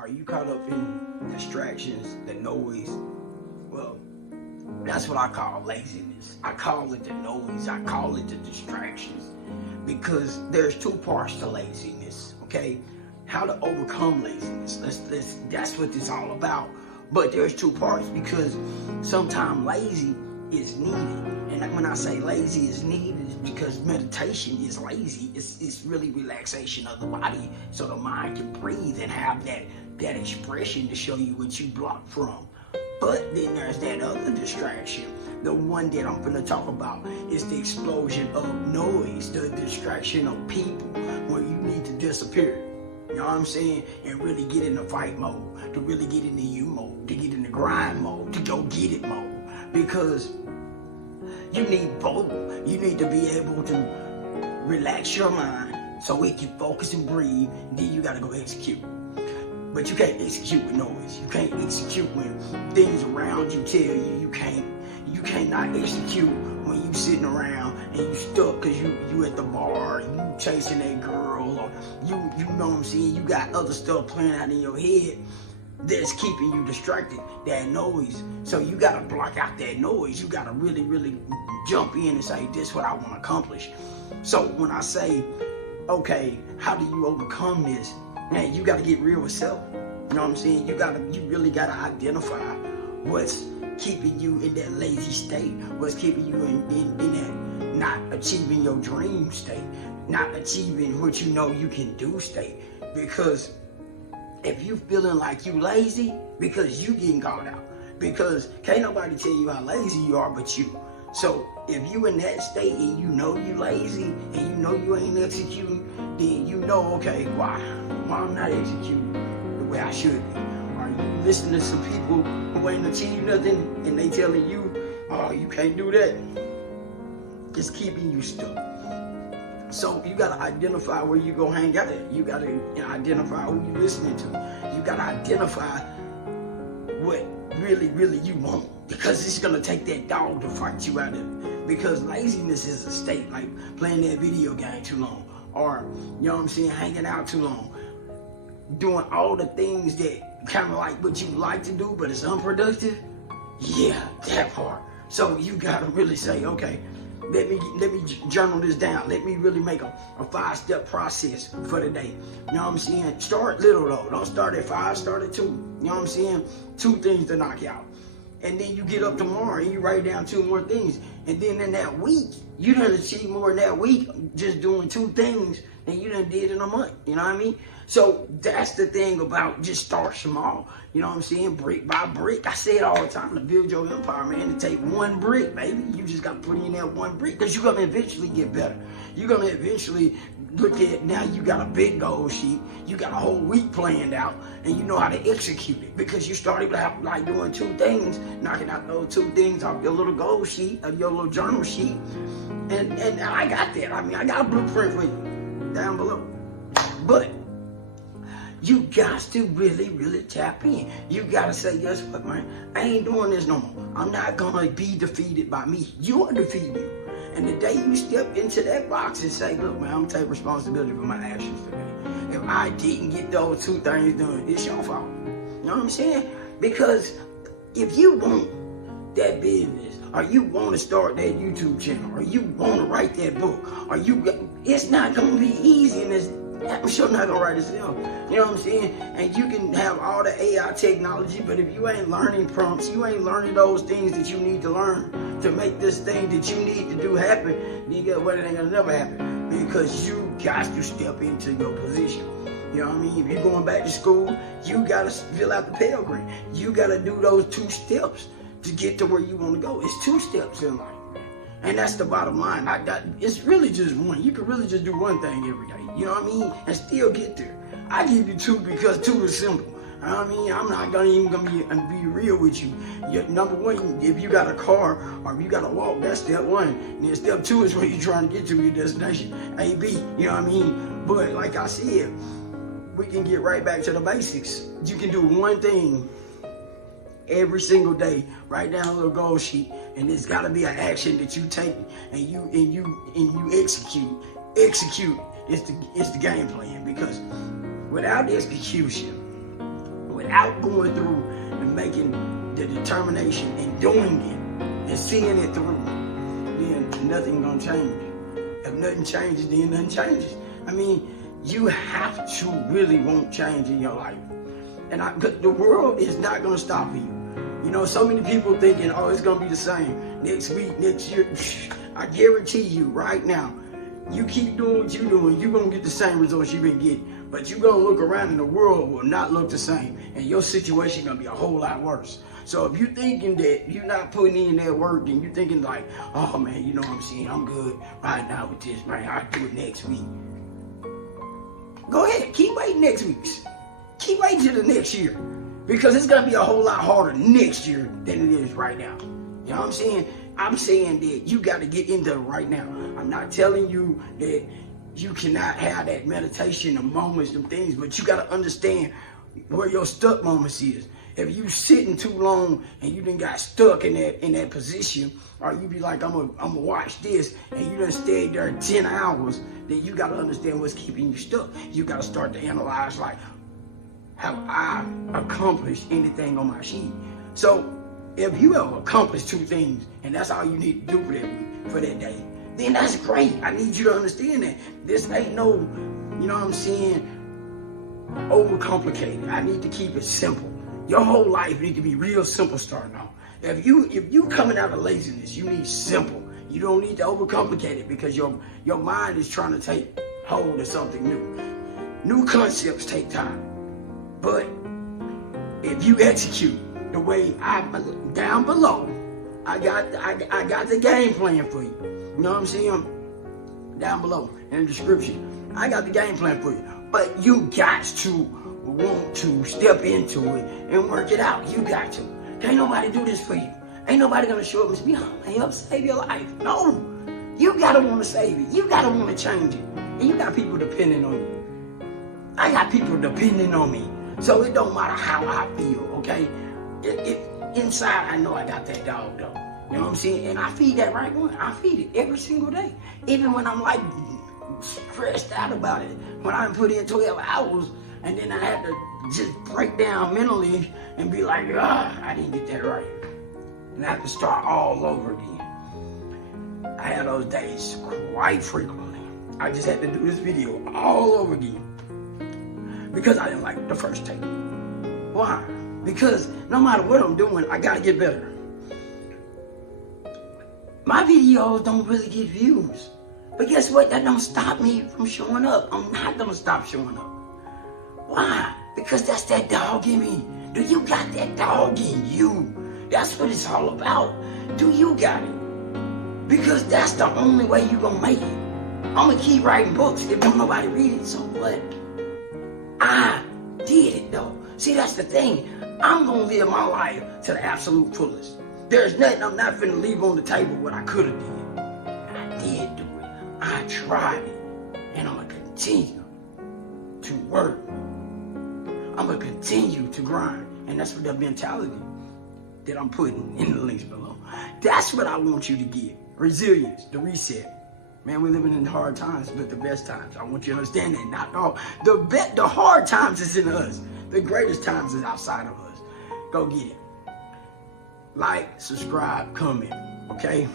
Are you caught up in distractions, the noise? Well, that's what I call laziness. I call it the noise. I call it the distractions. Because there's two parts to laziness, okay? How to overcome laziness. That's what it's all about. But there's two parts, because sometimes lazy is needed. And when I say lazy is needed, it's because meditation is lazy. It's really relaxation of the body so the mind can breathe and have that expression to show you what you blocked from. But then there's that other distraction. The one that I'm going to talk about is the explosion of noise, the distraction of people where you need to disappear. You know what I'm saying? And really get in the fight mode, to really get in the you mode, to get in the grind mode, to go get it mode. Because you need both. You need to be able to relax your mind so it can focus and breathe. And then you got to go execute. But you can't execute with noise. You can't execute when things around you tell you you can't. You can't not execute when you sitting around and you stuck because you at the bar, you chasing that girl, or you know what I'm saying, you got other stuff playing out in your head that's keeping you distracted, that noise. So you gotta block out that noise. You gotta really, really jump in and say, this is what I want to accomplish. So when I say, okay, how do you overcome this? Man, you gotta get real with self. You know what I'm saying? You really gotta identify what's keeping you in that lazy state, what's keeping you in that not achieving your dream state, not achieving what you know you can do state. Because if you feeling like you lazy, because you getting called out, because can't nobody tell you how lazy you are but you. So if you in that state and you know you lazy and you know you ain't executing, then you know, okay, why I'm not executing the way I should be. Are you listening to some people who ain't achieved nothing and they telling you, oh, you can't do that? It's keeping you stuck. So you gotta identify where you go hang out at. You gotta identify who you listening to. You gotta identify what really, really you want. Because it's gonna take that dog to fight you out of it. Because laziness is a state, like playing that video game too long. Or, you know what I'm saying, hanging out too long. Doing all the things that kind of like what you like to do, but it's unproductive. Yeah, that part. So you gotta really say, okay, let me journal this down. Let me really make a 5-step process for the day. You know what I'm saying? Start little though. Don't start at 5, start at 2. You know what I'm saying? 2 things to knock out. And then you get up tomorrow and you write down 2 more things. And then in that week, you done achieve more in that week just doing 2 things than you done did in a month. You know what I mean? So that's the thing about just start small. You know what I'm saying? Brick by brick. I say it all the time, to build your empire, man, to take 1 brick, baby. You just got to put in that 1 brick because you're going to eventually get better. You're going to eventually look at, now you got a big goal sheet. You got a whole week planned out and you know how to execute it because you started like doing 2 things, knocking out those 2 things off your little goal sheet, of your little journal sheet. And I got that. I mean, I got a blueprint for you down below. But you got to really, really tap in. You got to say, guess what, man? I ain't doing this no more. I'm not going to be defeated by me. You are defeating you. And the day you step into that box and say, look, man, I'm going to take responsibility for my actions today. If I didn't get those 2 things done, it's your fault. You know what I'm saying? Because if you want that business, or you want to start that YouTube channel, or you want to write that book, or it's not going to be easy, and I'm sure not gonna write itself. You know what I'm saying? And you can have all the AI technology, but if you ain't learning prompts, you ain't learning those things that you need to learn to make this thing that you need to do happen, then guess what? It ain't gonna never happen. Because you got to step into your position. You know what I mean? If you're going back to school, you gotta fill out the Pell Grant. You gotta do those 2 steps to get to where you want to go. It's 2 steps in life. And that's the bottom line. It's really just 1. You can really just do 1 thing every day. You know what I mean? And still get there. I give you 2 because 2 is simple. You know what I mean? I'm not gonna be real with you. Number 1, if you got a car or if you got to walk, that's step 1. And then step 2 is where you're trying to get to your destination. A, B. You know what I mean? But like I said, we can get right back to the basics. You can do 1 thing every single day. Write down a little goal sheet, and it's got to be an action that you take and you execute. Execute is the game plan, because without execution, without going through and making the determination and doing it and seeing it through, then nothing gonna change. If nothing changes, then nothing changes. I mean, you have to really want change in your life. And the world is not gonna stop you. You know, so many people thinking, oh, it's gonna be the same next week, next year. I guarantee you right now, you keep doing what you're doing, you're gonna get the same results you've been getting. But you're gonna look around and the world will not look the same. And your situation gonna be a whole lot worse. So if you're thinking that you're not putting in that work, and you're thinking like, oh man, you know what I'm saying, I'm good right now with this, man, I'll do it next week. Go ahead, keep waiting next week. Keep waiting till the next year. Because it's gonna be a whole lot harder next year than it is right now. You know what I'm saying? I'm saying that you gotta get into it right now. I'm not telling you that you cannot have that meditation, the moments, them things, but you gotta understand where your stuck moments is. If you sitting too long and you done got stuck in that position, or you be like, I'm gonna watch this, and you done stayed there 10 hours, then you gotta understand what's keeping you stuck. You gotta start to analyze, like, have I accomplished anything on my sheet? So if you have accomplished 2 things, and that's all you need to do for that week, for that day, then that's great. I need you to understand that this ain't no, you know what I'm saying, overcomplicated. I need to keep it simple. Your whole life need to be real simple starting off. If you coming out of laziness, you need simple. You don't need to overcomplicate it, because your mind is trying to take hold of something new. New concepts take time. But if you execute the way down below, I got the game plan for you. You know what I'm saying? Down below in the description, I got the game plan for you. But you got to want to step into it and work it out. You got to. Can't nobody do this for you. Ain't nobody gonna show up and be, oh, man, help save your life. No, you gotta want to save it. You gotta want to change it. And you got people depending on you. I got people depending on me. So it don't matter how I feel, okay? Inside, I know I got that dog, though. You know what I'm saying? And I feed that right one. I feed it every single day. Even when I'm like stressed out about it. When I put in 12 hours, and then I had to just break down mentally and be like, I didn't get that right. And I have to start all over again. I had those days quite frequently. I just had to do this video all over again. Because I didn't like the first take. Why? Because no matter what I'm doing, I gotta get better. My videos don't really get views. But guess what? That don't stop me from showing up. I'm not gonna stop showing up. Why? Because that's that dog in me. Do you got that dog in you? That's what it's all about. Do you got it? Because that's the only way you gonna make it. I'm gonna keep writing books if don't nobody read it, so what? I did it though. See, that's the thing. I'm gonna live my life to the absolute fullest. There's nothing I'm not finna leave on the table what I could have did. I did do it. I tried it. And I'm gonna continue to work. I'm gonna continue to grind. And that's what the mentality that I'm putting in the links below. That's what I want you to get. Resilience, the reset. Man, we're living in hard times, but the best times. I want you to understand that. Not all. The hard times is in us. The greatest times is outside of us. Go get it. Like, subscribe, comment, okay?